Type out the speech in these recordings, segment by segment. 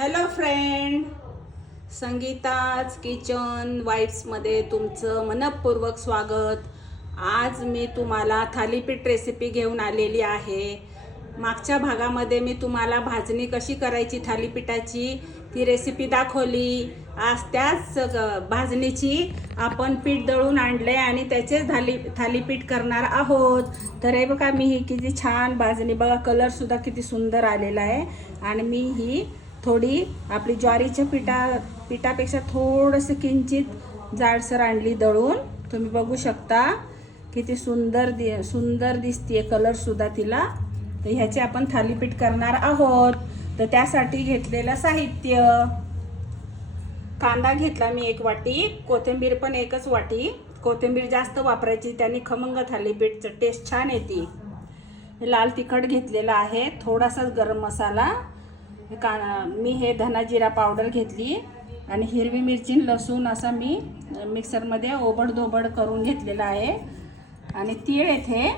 Hello friend Sangeeta's kitchen वाईब्समध्ये तुमचं मनपूर्वक स्वागत. आज मी तुम्हाला थालीपीठ रेसिपी घेऊन आलेली आहे. मागच्या भागामध्ये मी तुम्हाला भाजणी कशी करायची थालीपीठाची ती रेसिपी दाखवली. आज त्याच भाजणीची आपण पीठ दळून आणले आणि त्याचे थाली थालीपीठ करणार आहोत. तर हे बघा मी ही किती छान भाजणी बघा कलरसुद्धा किती सुंदर आलेला आहे. आणि मी ही थोडी आपली ज्वारीच्या पिठा पिठापेक्षा थोडंसं किंचित जाडसर आणली दळून. तुम्ही बघू शकता किती सुंदर दि सुंदर दिसतीये कलरसुद्धा तिला. तर ह्याचे आपण थालीपीठ करणार आहोत. तर त्यासाठी घेतलेलं साहित्य. कांदा घेतला मी एक वाटी. कोथिंबीर पण एकच वाटी. कोथिंबीर जास्त वापरायची त्याने खमंग थालीपीठचं टेस्ट छान येते. लाल तिखट घेतलेला आहे. थोडासा गरम मसाला. का मी हे धना जिरा पावडर घेतली आणि हिरवी मिरची लसूण असं मी मिक्सरमध्ये ओबडधोबड करून घेतलेला आहे. आणि तीळ येथे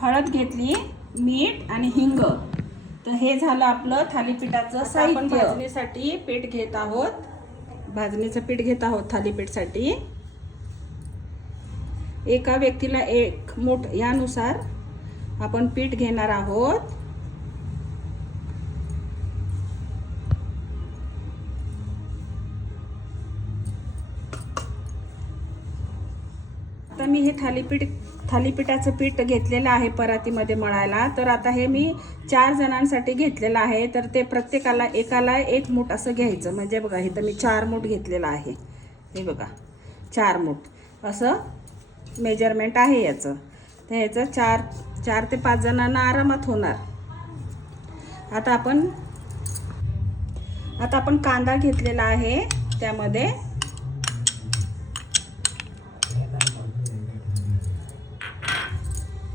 हळद घेतली मीठ आणि हिंग. तर हे झालं आपलं थालीपीठाचं साहित्य. भाजणीसाठी पीठ घेत आहोत. भाजणीचं पीठ घेत आहोत थालीपीठसाठी. एका व्यक्तीला एक मूठ यानुसार आपण पीठ घेणार आहोत. मी हे थालीपीठ थालीपीठाचं पीठ घेतलेलं आहे परातीमध्ये मळायला. तर आता हे मी चार जणांसाठी घेतलेलं आहे. तर ते प्रत्येकाला एकाला एक मूठ असं घ्यायचं. म्हणजे बघा हे तर मी चार मूठ घेतलेलं आहे. हे बघा चार मूठ. असं मेजरमेंट आहे याचं. तर ह्याचं चार चार ते पाच जणांना आरामात होणार. आता आपण आता आपण कांदा घेतलेला आहे त्यामध्ये.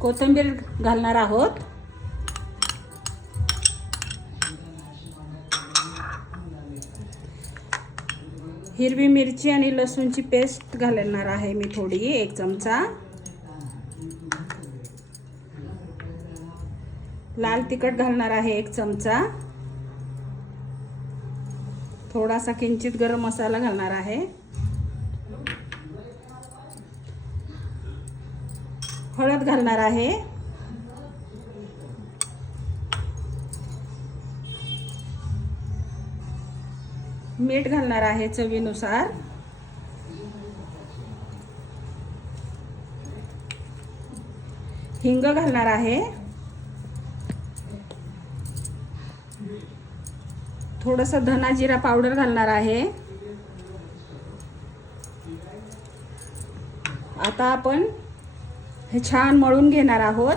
कोथिंबीर घालणार आहोत. हिरवी मिरची आणि लसूणची पेस्ट घालणार आहे मी थोडी एक चमचा. लाल तिखट घालणार आहे एक चमचा. थोडासा किंचित गरम मसाला घालणार आहे. हळद घालणार आहे. मीठ घालणार आहे चवीनुसार. हिंग घालणार आहे. थोडंसं धना जिरा पावडर घालणार आहे. आता आपण हे छान मळून घेणार आहोत.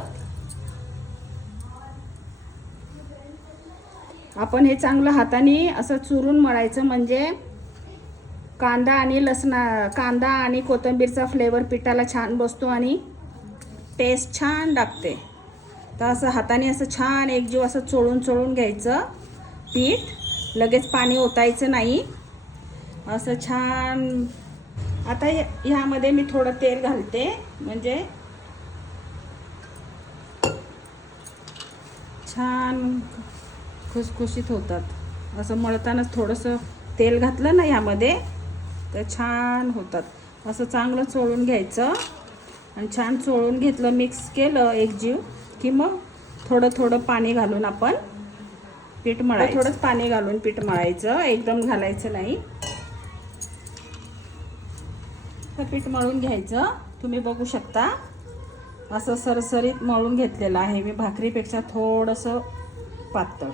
आपण हे चांगलं हाताने असं चुरून मळायचं म्हणजे कांदा आणि लसणा कांदा आणि कोथिंबीरचा फ्लेवर पिठाला छान बसतो आणि टेस्ट छान लागते. तर असं हाताने असं छान एकजीव असं चोळून चोळून घ्यायचं पीठ. लगेच पाणी ओतायचं नाही. असं छान. आता ह्यामध्ये मी थोडं तेल घालते. म्हणजे छान खुसखुशीत होतात. असं मळतानाच थोडंसं तेल घातलं ना यामध्ये तर छान होतात. असं चांगलं चोळून घ्यायचं. आणि छान चोळून घेतलं मिक्स केलं एकजीव की मग थोडं थोडं पाणी घालून आपण पीठ मळाय थोडंच पाणी घालून पीठ मळायचं. एकदम घालायचं नाही. तर पीठ मळून घ्यायचं. तुम्ही बघू शकता. असं सरसरीत मळून घेतलेलं आहे. मी भाकरीपेक्षा थोडंसं पातळ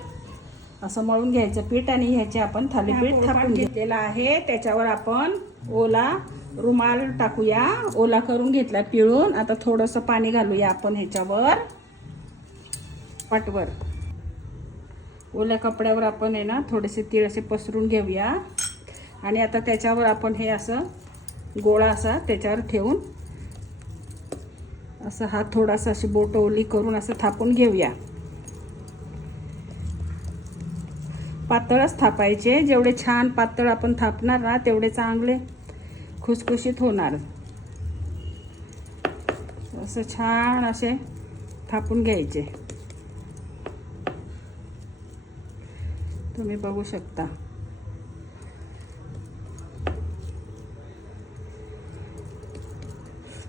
असं मळून घ्यायचं पीठ आणि ह्याचे आपण थालीपीठ थापून घेतलेलं आहे. त्याच्यावर आपण ओला रुमाल टाकूया. ओला करून घेतला पिळून. आता थोडंसं पाणी घालूया आपण ह्याच्यावर. पाटवर ओल्या कपड्यावर आपण आहे ना थोडेसे तीळ असे पसरून घेऊया. आणि आता त्याच्यावर आपण हे असं गोळा असा त्याच्यावर ठेवून असं हात थोडासा अशी बोट ओली करून असं थापून घेऊया. पातळच थापायचे. जेवढे छान पातळ आपण थापणार ना तेवढे चांगले खुसखुशीत होणार. असं छान असे थापून घ्यायचे. तुम्ही बघू शकता.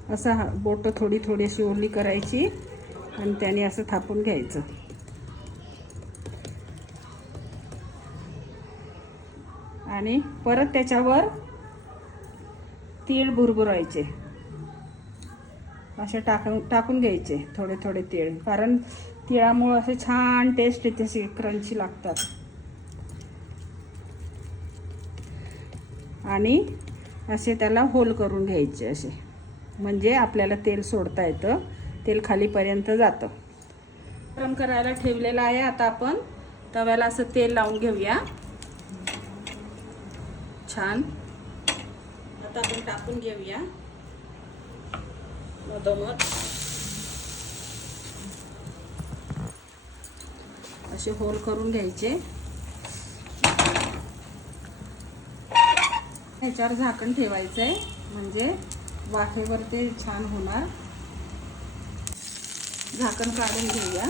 असं हा बोटं थोडी थोडी अशी ओली करायची आणि त्याने असं थापून घ्यायचं. आणि परत त्याच्यावर तीळ भुरभुरायचे. असे टाकून टाकून घ्यायचे थोडे थोडे तीळ. कारण तिळामुळं असे छान टेस्ट येते असे क्रंची लागतात. आणि असे त्याला होल करून घ्यायचे असे. म्हणजे आपल्याला तेल सोडता येतं. तेल खालीपर्यंत जातं. गरम करायला ठेवलेलं आहे आता आपण. तव्याला असं तेल लावून घेऊया. छान. आता आपण टाकून घेऊया. मधोमध. असे होल करून घ्यायचे. ह्याच्यावर झाकण ठेवायचं आहे म्हणजे वाफेवर ते छान होणार. झाकण काढून घेऊया.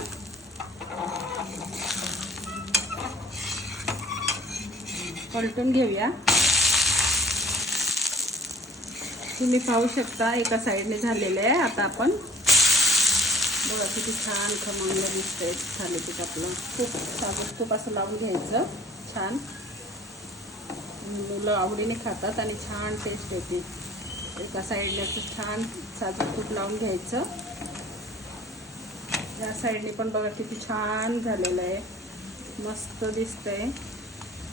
पलटून घेऊया. तुम्ही पाहू शकता एका साईडने झालेले आहे. आता आपण बघा किती छान खमंग दिसतंय थालीपीठ आपलं. खूप साबूत खूप असं लावून घ्यायचं. छान. मुलं आवडीने खातात आणि छान टेस्ट येते. एका साईडने असं छान साजूक तूप लावून घ्यायचं. या साईडने पण बघा किती छान झालेलं आहे. मस्त दिसतंय.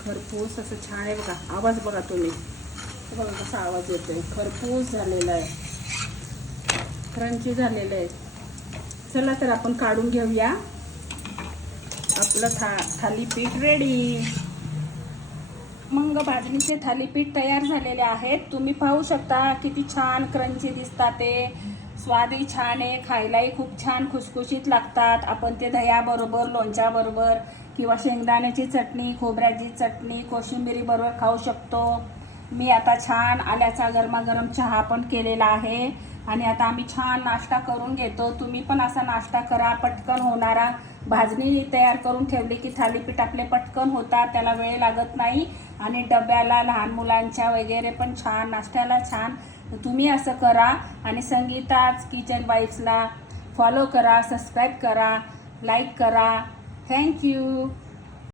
खरपूस असं छान आहे बघा. आवाज बघा तुम्ही. बघा कसा आवाज येतोय. खरपूस झालेला आहे. क्रंची झालेलं आहे. चला तर आपण काढून घेऊया. आपलं था थालीपीठ रेडी भाजणीचे थालीपीठ तयार झालेले आहेत. तुम्ही पाहू शकता किती छान क्रंची दिसतात ते. स्वादही छान आहे खायलाही खूप छान खुसखुशीत लागतात. आपण ते दह्याबरोबर लोणच्याबरोबर किंवा शेंगदाण्याची चटणी खोबऱ्याची चटणी कोशिंबिरीबरोबर खाऊ शकतो. मी आता छान आल्याचा गरमागरम चहा पण केलेला आहे. आणि आता आम्ही छान नाश्ता करून घेतो. तुम्ही पण असा नाश्ता करा. पटकन होणारा भाजणी तयार करून ठेवली की थालीपीठ आपले पटकन होतात त्याला वेळ लागत नाही. आणि डब्याला लहान मुलांच्या वगैरे पण छान नाश्त्याला छान. तुम्ही असं करा. आणि संगीताच किचन वाईफ्सला फॉलो करा सबस्क्राईब करा लाईक करा. Thank you